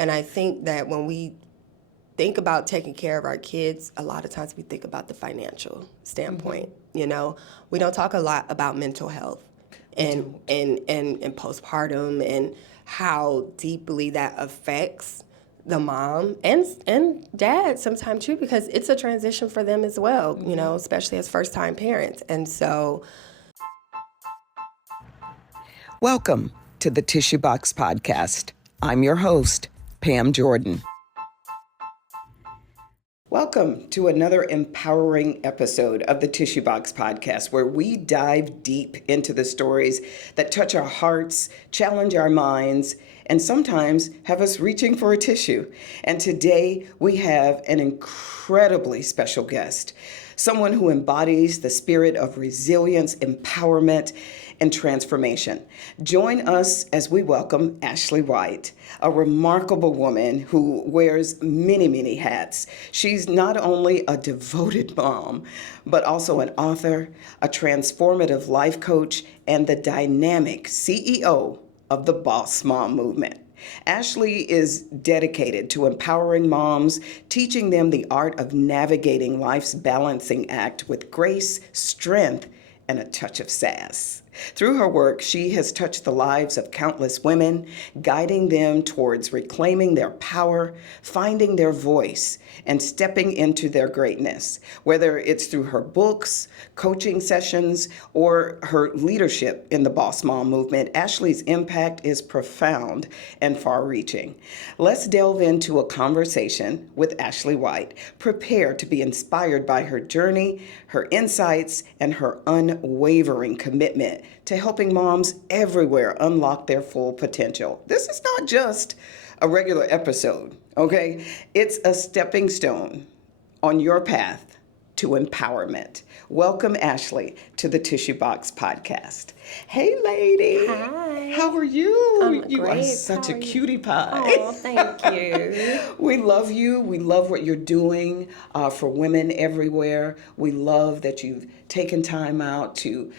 And I think that when we think about taking care of our kids, a lot of times we think about the financial standpoint. You know, we don't talk a lot about mental health and postpartum and how deeply that affects the mom and dad sometimes too, because it's a transition for them as well, you know, especially as first-time parents. And so welcome to the Tissue Box Podcast. I'm your host, Pam Jordan. Welcome to another empowering episode of the Tissue Box Podcast, where we dive deep into the stories that touch our hearts, challenge our minds, and sometimes have us reaching for a tissue. And today we have an incredibly special guest, someone who embodies the spirit of resilience, empowerment, and transformation. Join us as we welcome Ashlei White, a remarkable woman who wears many, many hats. She's not only a devoted mom, but also an author, a transformative life coach, and the dynamic CEO of the Boss Mom movement. Ashlei is dedicated to empowering moms, teaching them the art of navigating life's balancing act with grace, strength, and a touch of sass. Through her work, she has touched the lives of countless women, guiding them towards reclaiming their power, finding their voice, and stepping into their greatness. Whether it's through her books, coaching sessions, or her leadership in the Boss Mom movement, Ashlei's impact is profound and far-reaching. Let's delve into a conversation with Ashlei White. Prepare to be inspired by her journey, her insights, and her unwavering commitment to helping moms everywhere unlock their full potential. This is not just a regular episode, okay? It's a stepping stone on your path to empowerment. Welcome, Ashlei, to the Tissue Box Podcast. Hey, lady. Hi. How are you? I'm You great. are such a cutie pie. Oh, thank you. We love you. We love what you're doing for women everywhere. We love that you've taken time out to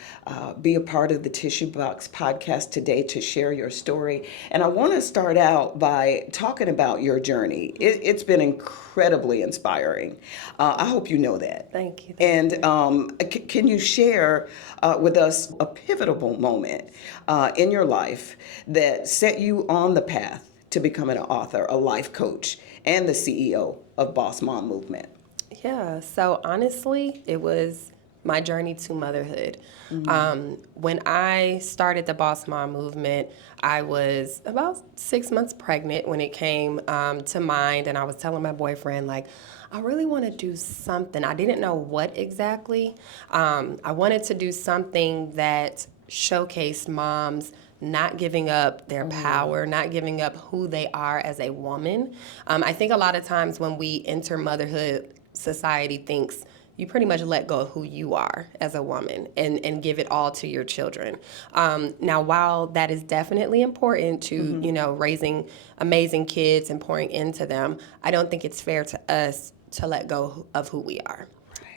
be a part of the Tissue Box Podcast today to share your story. And I want to start out by talking about your journey. It's been incredibly inspiring. I hope you know that. Thank you. And can you share with us a pivotal moment in your life that set you on the path to becoming an author, a life coach, and the CEO of Boss Mom Movement? Yeah, so honestly, it was my journey to motherhood. When I started the Boss Mom movement, I was about 6 months pregnant when it came to mind, and I was telling my boyfriend, like, I really want to do something. I didn't know what exactly. I wanted to do something that showcased moms not giving up their power, not giving up who they are as a woman. I think a lot of times when we enter motherhood, society thinks you pretty much let go of who you are as a woman and give it all to your children. Now, while that is definitely important to, you know, raising amazing kids and pouring into them, I don't think it's fair to us to let go of who we are.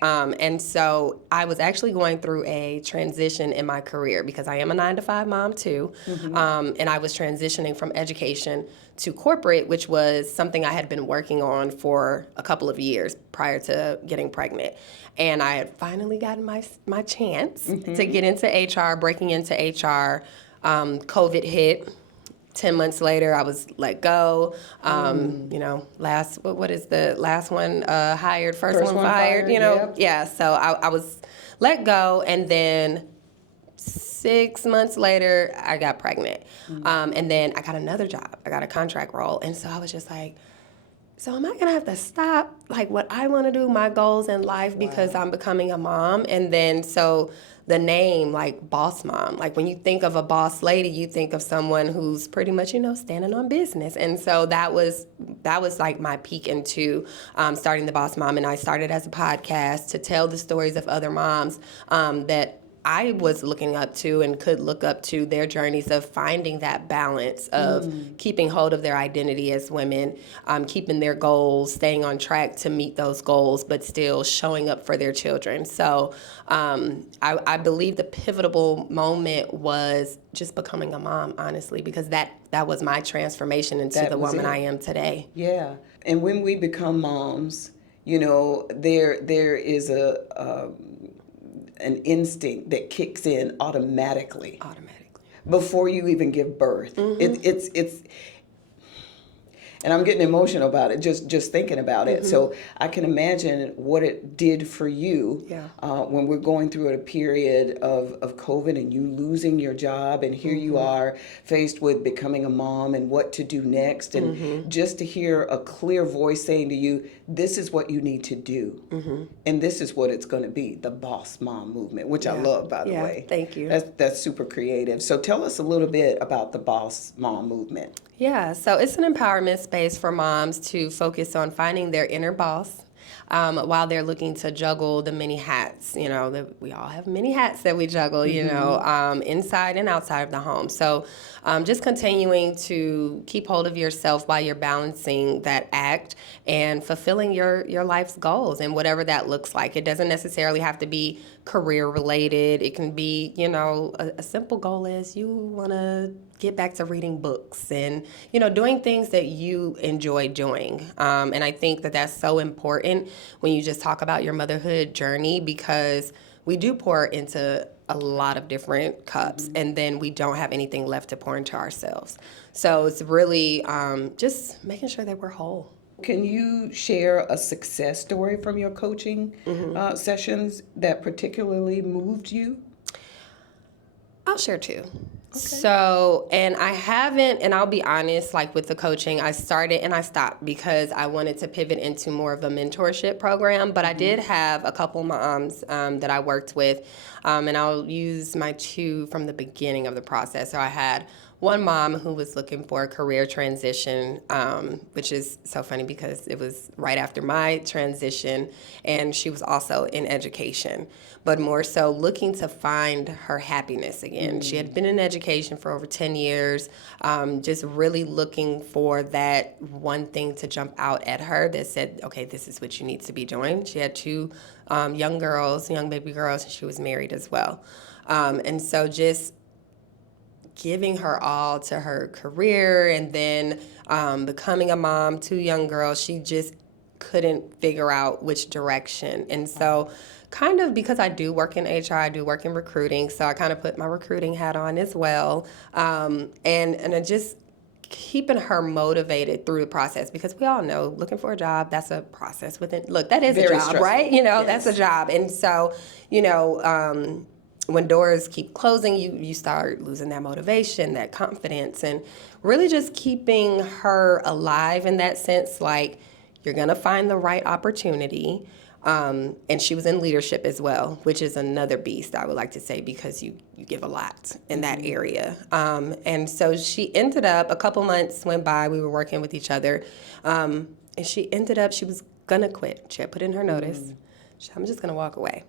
And so I was actually going through a transition in my career because I am a 9-to-5 mom too. And I was transitioning from education to corporate, which was something I had been working on for a couple of years prior to getting pregnant. And I had finally gotten my chance to get into HR, breaking into HR. COVID hit. 10 months later, I was let go. You know, what is the last one hired, first one fired, you know? Yep. Yeah, so I was let go, and then 6 months later, I got pregnant. And then I got another job. I got a contract role. And so I was just like, so am I going to have to stop, like, what I want to do, my goals in life, because I'm becoming a mom? And then so the name, like, Boss Mom, like, when you think of a boss lady, you think of someone who's pretty much, you know, standing on business. And so that was like my peek into starting the Boss Mom. And I started as a podcast to tell the stories of other moms that I was looking up to and could look up to their journeys of finding that balance of keeping hold of their identity as women, keeping their goals, staying on track to meet those goals, but still showing up for their children. So I believe the pivotal moment was just becoming a mom, honestly, because that was my transformation into the woman I am today. Yeah. And when we become moms, there is an instinct that kicks in automatically before you even give birth. It's and I'm getting emotional about it just thinking about it. So I can imagine what it did for you when we're going through a period of COVID and you losing your job, and here you are faced with becoming a mom and what to do next, and just to hear a clear voice saying to you, this is what you need to do, and this is what it's going to be, the Boss Mom movement, which I love, by the way. Thank you. That's super creative. So tell us a little bit about the Boss Mom movement. Yeah, so it's an empowerment space for moms to focus on finding their inner boss while they're looking to juggle the many hats. We all have many hats that we juggle, inside and outside of the home. So just continuing to keep hold of yourself while you're balancing that act and fulfilling your life's goals and whatever that looks like. It doesn't necessarily have to be career related. It can be, a simple goal is you want to get back to reading books and, doing things that you enjoy doing. And I think that that's so important when you just talk about your motherhood journey, because we do pour into a lot of different cups and then we don't have anything left to pour into ourselves. So it's really just making sure that we're whole. Can you share a success story from your coaching sessions that particularly moved you? I'll share two. So, and I haven't, and I'll be honest, like with the coaching, I started and I stopped because I wanted to pivot into more of a mentorship program. But I did have a couple moms that I worked with, and I'll use my two from the beginning of the process. So I had one mom who was looking for a career transition, which is so funny because it was right after my transition, and she was also in education, but more so looking to find her happiness again. She had been in education for over 10 years, just really looking for that one thing to jump out at her that said, okay, this is what you need to be doing. She had two young baby girls, and she was married as well. And so just giving her all to her career and then becoming a mom, two young girls, she just couldn't figure out which direction. And so kind of because I do work in HR, I do work in recruiting, so I kind of put my recruiting hat on as well. And I just keeping her motivated through the process, because we all know looking for a job, that's a process within. Look, that is Very a job, stressful. right? That's a job. And so, when doors keep closing, you start losing that motivation, that confidence, and really just keeping her alive in that sense, like you're going to find the right opportunity. And she was in leadership as well, which is another beast, I would like to say, because you give a lot in that area. And so she ended up, a couple months went by, we were working with each other, and she was going to quit. She had put in her notice. She said, I'm just going to walk away.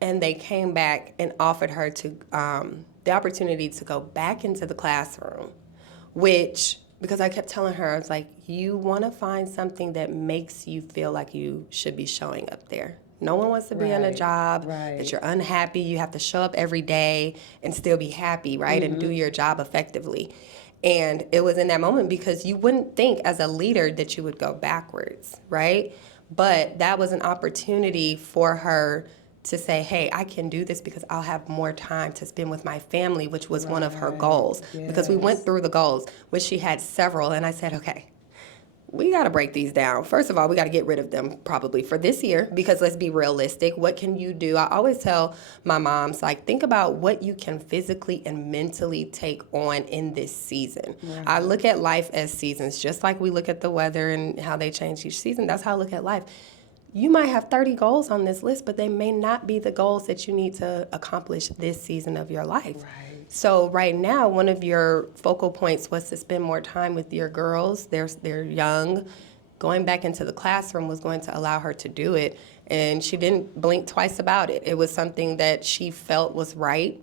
And they came back and offered her to the opportunity to go back into the classroom, which, because I kept telling her, I was like, you want to find something that makes you feel like you should be showing up there. No one wants to be in a job that you're unhappy. You have to show up every day and still be happy, right? And do your job effectively. And it was in that moment, because you wouldn't think as a leader that you would go backwards, right? But that was an opportunity for her to say, hey, I can do this because I'll have more time to spend with my family, which was one of her goals. Because we went through the goals, which she had several, and I said, okay, we got to break these down. First of all, we got to get rid of them probably for this year, because let's be realistic. What can you do? I always tell my moms, like, think about what you can physically and mentally take on in this season. I look at life as seasons, just like we look at the weather and how they change each season. That's how I look at life. You might have 30 goals on this list, but they may not be the goals that you need to accomplish this season of your life. Right. So right now, one of your focal points was to spend more time with your girls. They're young. going back into the classroom was going to allow her to do it. And she didn't blink twice about it. It was something that she felt was right.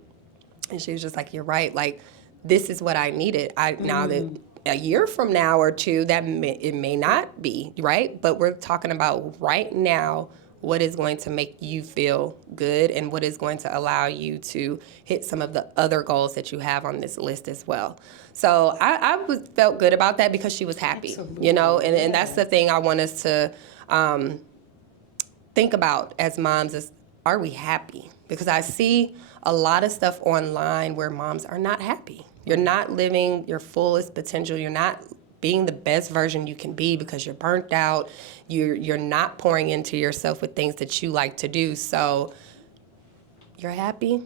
And she was just like, you're right. Like, this is what I needed. Now that a year from now or two, it may not be, right? But we're talking about right now, what is going to make you feel good and what is going to allow you to hit some of the other goals that you have on this list as well. So I felt good about that because she was happy, Absolutely. you know, and that's the thing I want us to think about as moms is, are we happy? Because I see a lot of stuff online where moms are not happy. You're not living your fullest potential. You're not being the best version you can be because you're burnt out. You're not pouring into yourself with things that you like to do. So you're happy.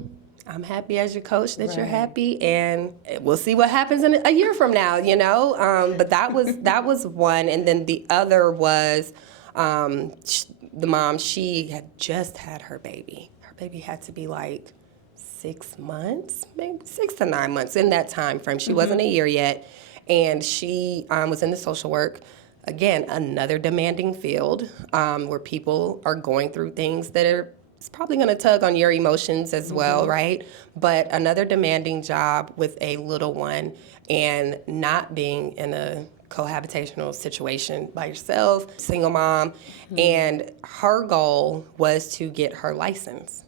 I'm happy as your coach that you're happy, and we'll see what happens in a year from now, you know. But that was one, and then the other was the mom. She had just had her baby. Her baby had to be like 6 months, maybe 6 to 9 months in that time frame. She wasn't a year yet, and she was in the social work. Again, another demanding field where people are going through things that it's probably going to tug on your emotions as well, right? But another demanding job with a little one and not being in a cohabitational situation by yourself, single mom. And her goal was to get her license.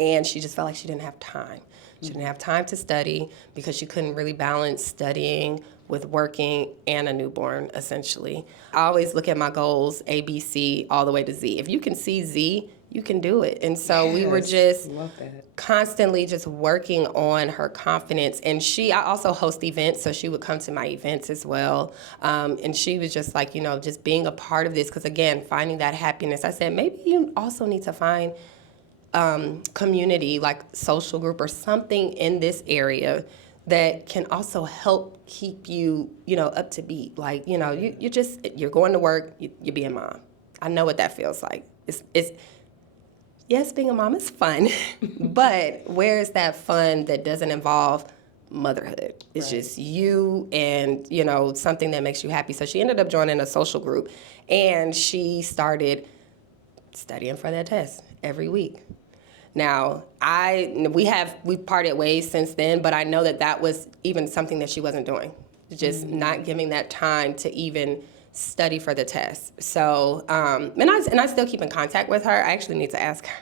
And she just felt like she didn't have time. She didn't have time to study because she couldn't really balance studying with working and a newborn, essentially. I always look at my goals, A, B, C, all the way to Z. If you can see Z, you can do it. And so we were just constantly just working on her confidence. And I also host events, so she would come to my events as well. And she was just like, you know, just being a part of this. Because again, finding that happiness. I said, maybe you also need to find community, like social group or something in this area that can also help keep you, you know, up to beat. Like, you know, you're going to work, you're being a mom. I know what that feels like. It's yes, being a mom is fun, but where is that fun that doesn't involve motherhood? It's just you and, you know, something that makes you happy. So she ended up joining a social group, and she started studying for that test every week. Now, we parted ways since then, but I know that was even something that she wasn't doing, just not giving that time to even study for the test. So, and I still keep in contact with her. I actually need to ask her,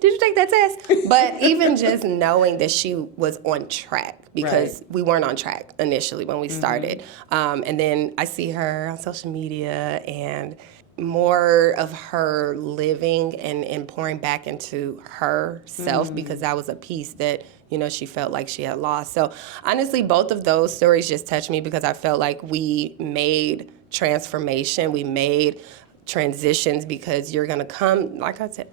did you take that test? But even just knowing that she was on track, because we weren't on track initially when we started. And then I see her on social media and more of her living and pouring back into herself, because that was a piece that, you know, she felt like she had lost. So honestly, both of those stories just touched me because I felt like we made transformation, we made transitions, because you're going to come, like I said,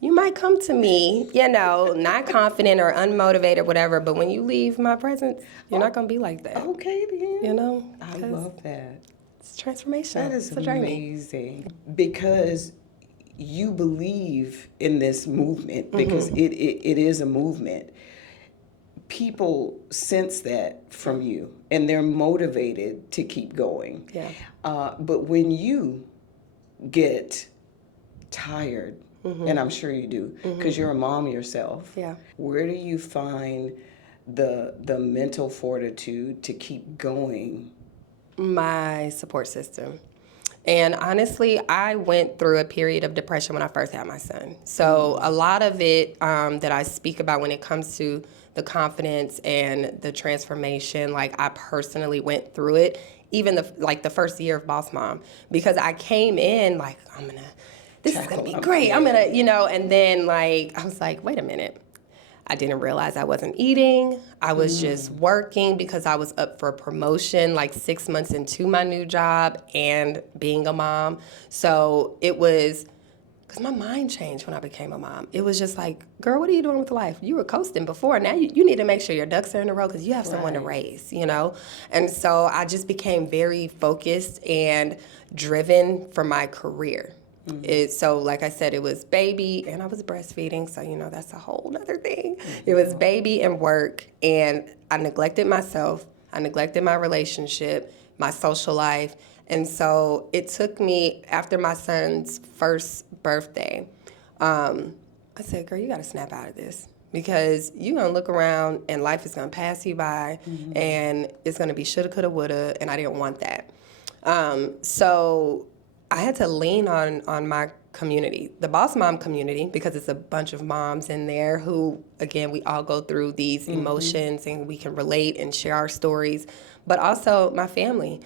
you might come to me, you know, not confident or unmotivated, whatever, but when you leave my presence, you're not going to be like that. Okay, then. You know? I love that. It's transformation. That is it's a journey. amazing. Because you believe in this movement, because it is a movement. People sense that from you, and they're motivated to keep going. Yeah. But when you get tired, and I'm sure you do, because you're a mom yourself, where do you find the mental fortitude to keep going? My support system. And honestly, I went through a period of depression when I first had my son. So a lot of it that I speak about when it comes to the confidence and the transformation, like I personally went through it, even the first year of Boss Mom, because I came in like, this is gonna be great. I'm gonna, you know, and then like, I was like, wait a minute. I didn't realize I wasn't eating. I was just working because I was up for a promotion like 6 months into my new job and being a mom. So it was, because my mind changed when I became a mom. It was just like, girl, what are you doing with life? You were coasting before. Now you need to make sure your ducks are in a row because you have someone to raise, you know? And so I just became very focused and driven for my career. So like I said, it was baby, and I was breastfeeding, so you know that's a whole other thing. It was baby and work, and I neglected myself. I neglected my relationship. my social life. And so it took me, after my son's first birthday, I said, girl, you got to snap out of this, because you're going to look around and life is going to pass you by, and it's going to be shoulda, coulda, woulda, and I didn't want that. So I had to lean on my community, the Boss Mom community, because it's a bunch of moms in there who, again, we all go through these emotions and we can relate and share our stories, but also my family.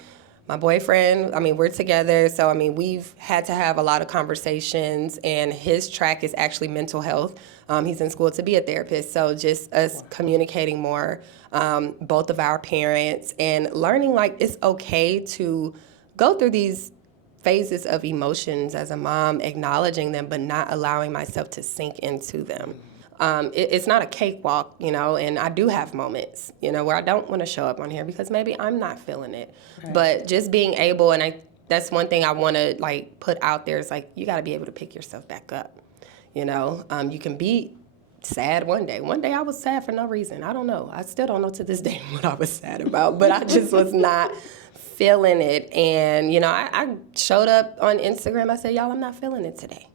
My boyfriend, I mean, we're together, so I mean, we've had to have a lot of conversations, and his track is actually mental health. He's in school to be a therapist, so just us communicating more, both of our parents, and learning like it's okay to go through these phases of emotions as a mom, acknowledging them, but not allowing myself to sink into them. It's not a cakewalk, you know, and I do have moments, you know, where I don't want to show up on here because maybe I'm not feeling it. Right. But just being able, and that's one thing I want to like put out there, is like, you got to be able to pick yourself back up, you know. You can be sad one day. One day I was sad for no reason. I don't know. I still don't know to this day what I was sad about, but I just was not feeling it. And, you know, I showed up on Instagram. I said, y'all, I'm not feeling it today.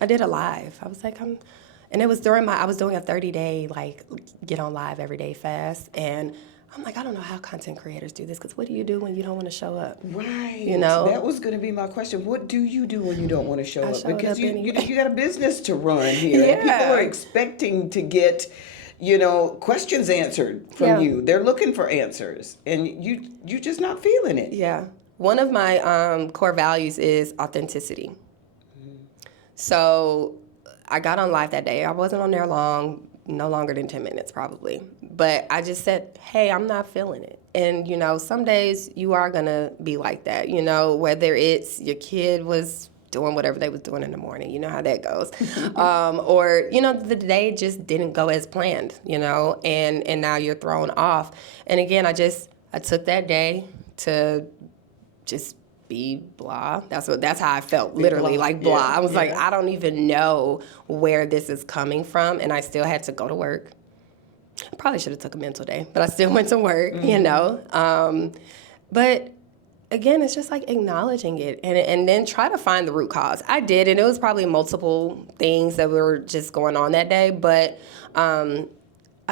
I did a live. I was like, and it was during I was doing a 30-day, like, get on live every day fast. And I'm like, I don't know how content creators do this, because what do you do when you don't want to show up? Right. You know? That was going to be my question. What do you do when you don't want to show up? Because anyway. you got a business to run here. Yeah. And people are expecting to get, you know, questions answered from you. They're looking for answers. And you just not feeling it. Yeah. One of my core values is authenticity. So I got on live that day. I wasn't on there long, no longer than 10 minutes probably. But I just said, hey, I'm not feeling it. And, you know, some days you are going to be like that, you know, whether it's your kid was doing whatever they was doing in the morning. You know how that goes. Or, you know, the day just didn't go as planned, you know, and now you're thrown off. And again, I took that day to just be blah. That's how I felt, literally, like blah. I was like, I don't even know where this is coming from, and I still had to go to work. I probably should have took a mental day, but I still went to work, you know. But again, it's just like acknowledging it and then try to find the root cause. I did, and it was probably multiple things that were just going on that day, but I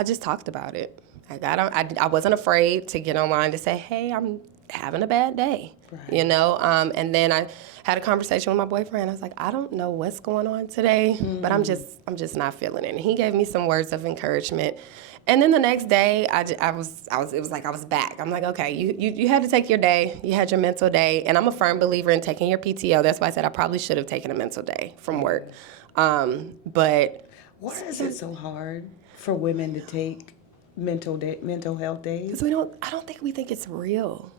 just talked about it. I wasn't afraid to get online to say, hey, I'm having a bad day, you know? And then I had a conversation with my boyfriend. I was like, I don't know what's going on today, but I'm just not feeling it. And he gave me some words of encouragement. And then the next day, it was like I was back. I'm like, okay, you had to take your day. You had your mental day. And I'm a firm believer in taking your PTO. That's why I said I probably should have taken a mental day from work. But why is it so hard for women to take mental health days? Because I don't think we think it's real.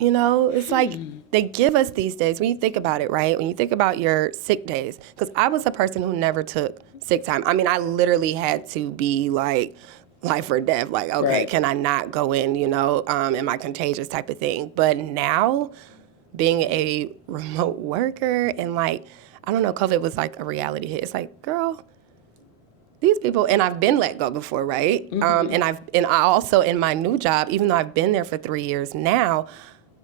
You know, it's like they give us these days. When you think about it, right? When you think about your sick days, because I was a person who never took sick time. I mean, I literally had to be like life or death. Like, okay, can I not go in, you know, am I contagious type of thing. But now, being a remote worker and like, I don't know, COVID was like a reality hit. It's like, girl, these people, and I've been let go before, right? And I also, in my new job, even though I've been there for 3 years now,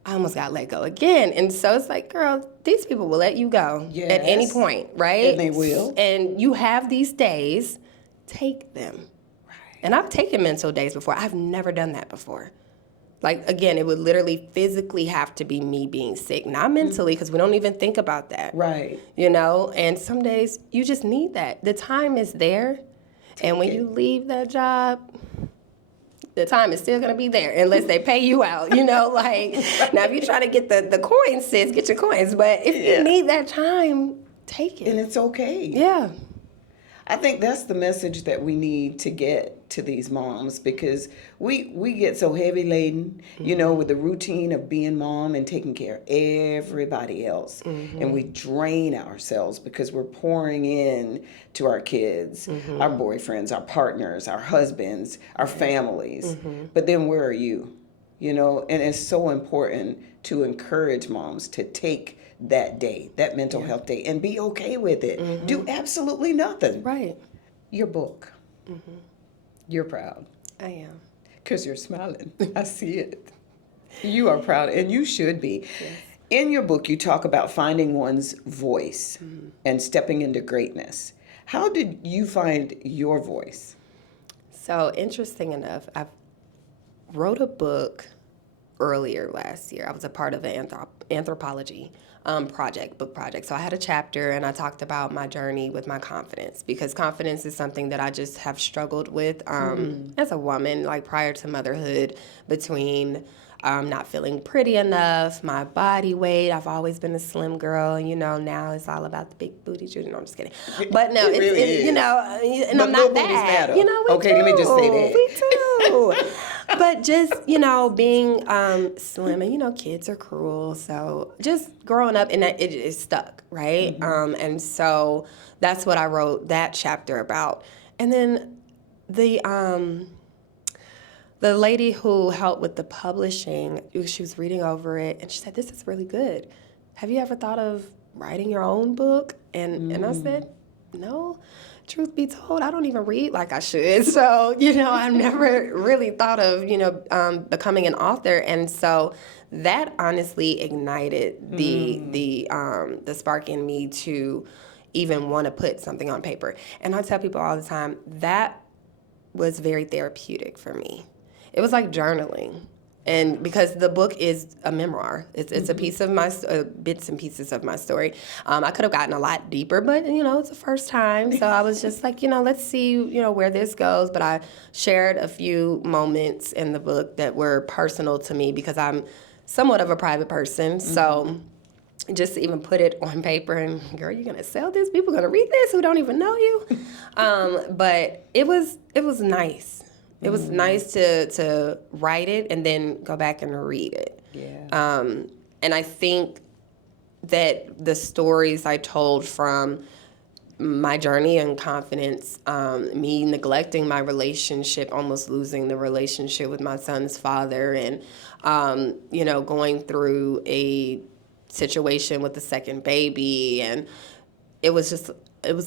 I almost got let go again. And so it's like, girl, these people will let you go at any point, right? And they will. And you have these days, take them. Right. And I've taken mental days before. I've never done that before. Like, again, it would literally physically have to be me being sick, not mentally, because we don't even think about that. Right. You know? And some days you just need that. The time is there. And when you leave that job, the time is still going to be there unless they pay you out, you know, like, now if you're trying to get the coins, sis, get your coins. But if you need that time, take it. And it's okay. Yeah. I think that's the message that we need to get to these moms, because we get so heavy laden, you know, with the routine of being mom and taking care of everybody else. And we drain ourselves because we're pouring in to our kids, our boyfriends, our partners, our husbands, our families. But then where are you? You know, and it's so important to encourage moms to take that day, that mental health day, and be okay with it. Do absolutely nothing. Right. Your book. You're proud. I am. Because you're smiling. I see it. You are proud, and you should be. Yes. In your book, you talk about finding one's voice and stepping into greatness. How did you find your voice? So interesting enough, I wrote a book earlier last year. I was a part of an anthropology book project. So I had a chapter and I talked about my journey with my confidence, because confidence is something that I just have struggled with as a woman, like prior to motherhood, between not feeling pretty enough, my body weight. I've always been a slim girl, now it's all about the big booty. No, I'm just kidding. But no, It really is. and But I'm not little booties that. matter. We Okay, do. let me just say that. We do. But just, being slim, and, kids are cruel. So just growing up, and it stuck, right? And so that's what I wrote that chapter about. And then the lady who helped with the publishing, she was reading over it, and she said, "This is really good. Have you ever thought of writing your own book?" And I said, "No. Truth be told, I don't even read like I should. So, I've never really thought of, becoming an author." And so that honestly ignited the spark in me to even want to put something on paper. And I tell people all the time, that was very therapeutic for me. It was like journaling. And because the book is a memoir, it's a piece of my bits and pieces of my story. I could have gotten a lot deeper, but it's the first time, so I was just like, let's see, where this goes. But I shared a few moments in the book that were personal to me because I'm somewhat of a private person. So just to even put it on paper and, girl, you're gonna sell this? People gonna read this who don't even know you? But it was nice. It was nice to write it and then go back and read it. Yeah. And I think that the stories I told from my journey and confidence, me neglecting my relationship, almost losing the relationship with my son's father, and going through a situation with the second baby, and it was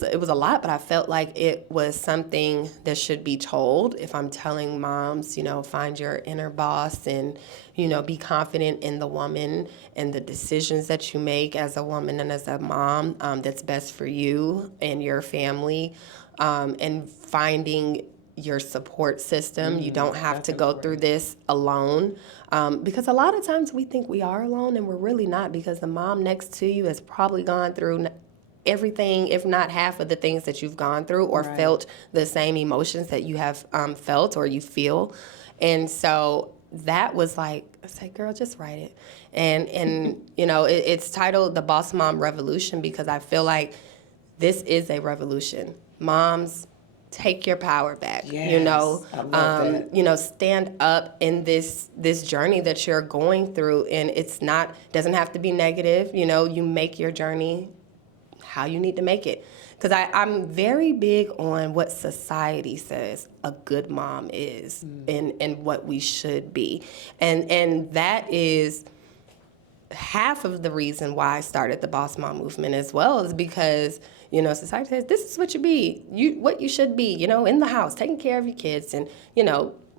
a lot, but I felt like it was something that should be told. If I'm telling moms, find your inner boss and, be confident in the woman and the decisions that you make as a woman and as a mom, that's best for you and your family, and finding your support system. You don't have to go through this alone, because a lot of times we think we are alone and we're really not, because the mom next to you has probably gone through everything, if not half of the things that you've gone through, or felt the same emotions that you have felt or you feel. And so that was like, I said, girl, just write it. And it's titled The Boss Mom Revolution because I feel like this is a revolution. Moms, take your power back. Yes, I love that. Stand up in this journey that you're going through, and doesn't have to be negative. You make your journey how you need to make it. Because I'm very big on what society says a good mom is, and what we should be. And that is half of the reason why I started the Boss Mom movement as well, is because, society says this is what what you should be, in the house, taking care of your kids and,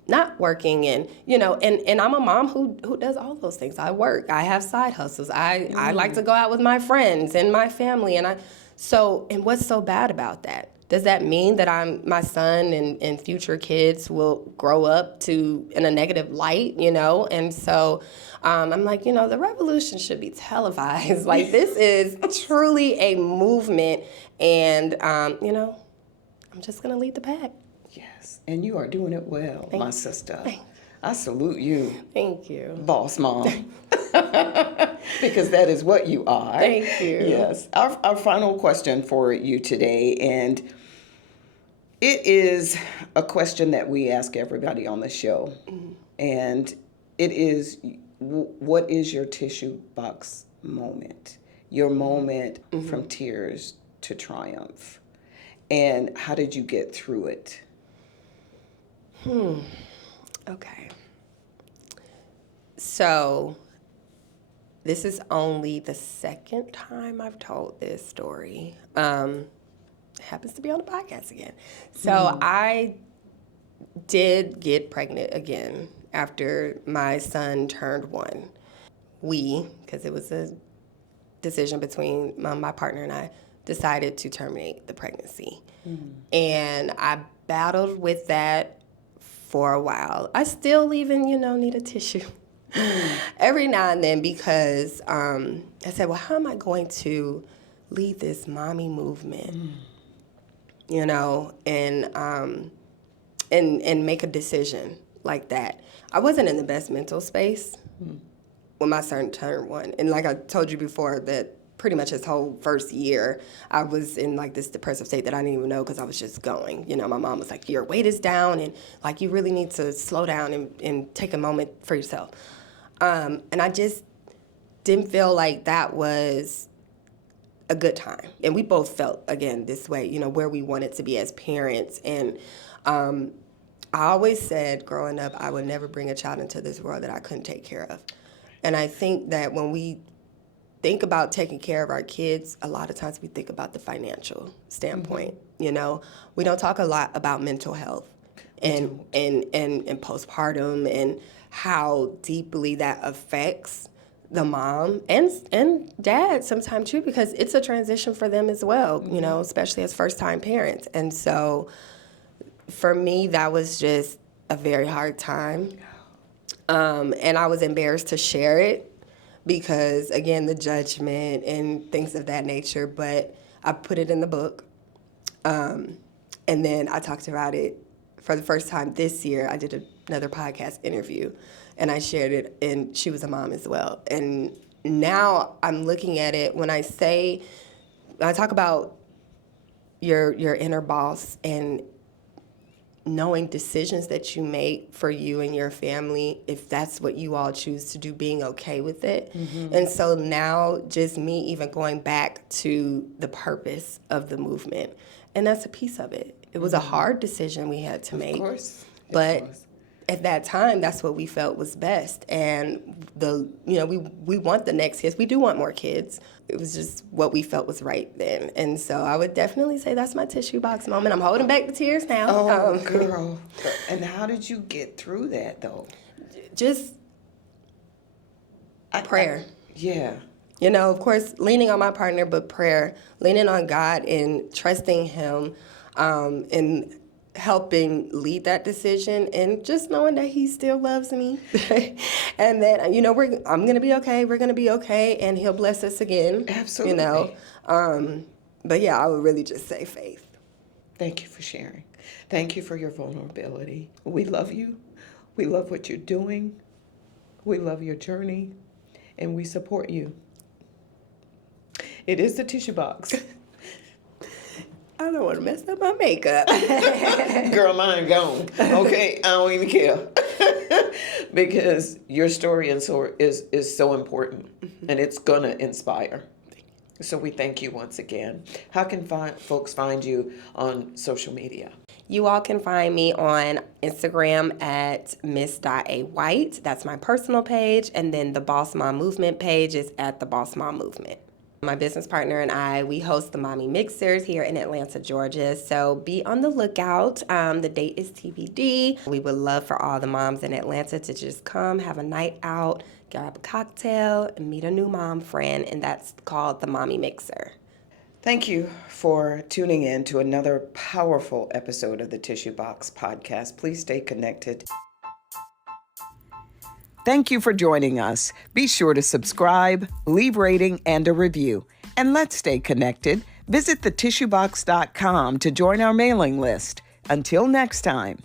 not working, and and I'm a mom who does all those things. I work, I have side hustles, I like to go out with my friends and my family, and what's so bad about that? Does that mean that my son and future kids will grow up in a negative light, And so I'm like, the revolution should be televised. Like, this is truly a movement, and I'm just gonna lead the pack. Yes, and you are doing it well, my sister. Thanks. I salute you. Thank you. Boss mom. Because that is what you are. Thank you. Yes. Our final question for you today, and it is a question that we ask everybody on the show. And it is, what is your tissue box moment? Your moment from tears to triumph. And how did you get through it? Okay. So this is only the second time I've told this story. It happens to be on the podcast again. So I did get pregnant again after my son turned 1. Because it was a decision between my partner and I, decided to terminate the pregnancy. And I battled with that for a while. I still even, need a tissue every now and then because I said, well, how am I going to lead this mommy movement, and make a decision like that? I wasn't in the best mental space when my son turned 1. And like I told you before, that pretty much his whole first year, I was in like this depressive state that I didn't even know because I was just going. My mom was like, your weight is down and like you really need to slow down and take a moment for yourself. And I just didn't feel like that was a good time. And we both felt, again, this way, where we wanted to be as parents. And I always said growing up, I would never bring a child into this world that I couldn't take care of. And I think that when we think about taking care of our kids, a lot of times we think about the financial standpoint. We don't talk a lot about mental health and postpartum and how deeply that affects the mom and dad sometimes too, because it's a transition for them as well, especially as first-time parents. And so for me, that was just a very hard time. And I was embarrassed to share it because, again, the judgment and things of that nature. But I put it in the book. And then I talked about it for the first time this year. I did another podcast interview, and I shared it, and she was a mom as well. And now I'm looking at it when I talk about your inner boss and knowing decisions that you make for you and your family, if that's what you all choose to do, being okay with it. And so now just me even going back to the purpose of the movement, and that's a piece of it. It was a hard decision we had to make. Of course. But at that time, that's what we felt was best. And we want the next kids. We do want more kids. It was just what we felt was right then. And so I would definitely say that's my tissue box moment. I'm holding back the tears now. Oh, girl. And how did you get through that, though? Just prayer. Yeah. Of course, leaning on my partner, but prayer, leaning on God and trusting Him, and helping lead that decision, and just knowing that He still loves me, and that I'm gonna be okay. We're gonna be okay, and He'll bless us again. Absolutely. But yeah, I would really just say faith. Thank you for sharing. Thank you for your vulnerability. We love you. We love what you're doing. We love your journey, and we support you. It is the tissue box. I don't want to mess up my makeup. Girl, mine gone. Okay, I don't even care. Because your story is so important, and it's going to inspire. So we thank you once again. How can folks find you on social media? You all can find me on Instagram at miss.awhite. That's my personal page. And then the Boss Mom Movement page is at the Boss Mom Movement. My business partner and I, we host the Mommy Mixers here in Atlanta, Georgia. So be on the lookout. The date is TBD. We would love for all the moms in Atlanta to just come, have a night out, grab a cocktail, and meet a new mom friend. And that's called the Mommy Mixer. Thank you for tuning in to another powerful episode of the Tissue Box Podcast. Please stay connected. Thank you for joining us. Be sure to subscribe, leave rating, and a review. And let's stay connected. Visit thetissuebox.com to join our mailing list. Until next time.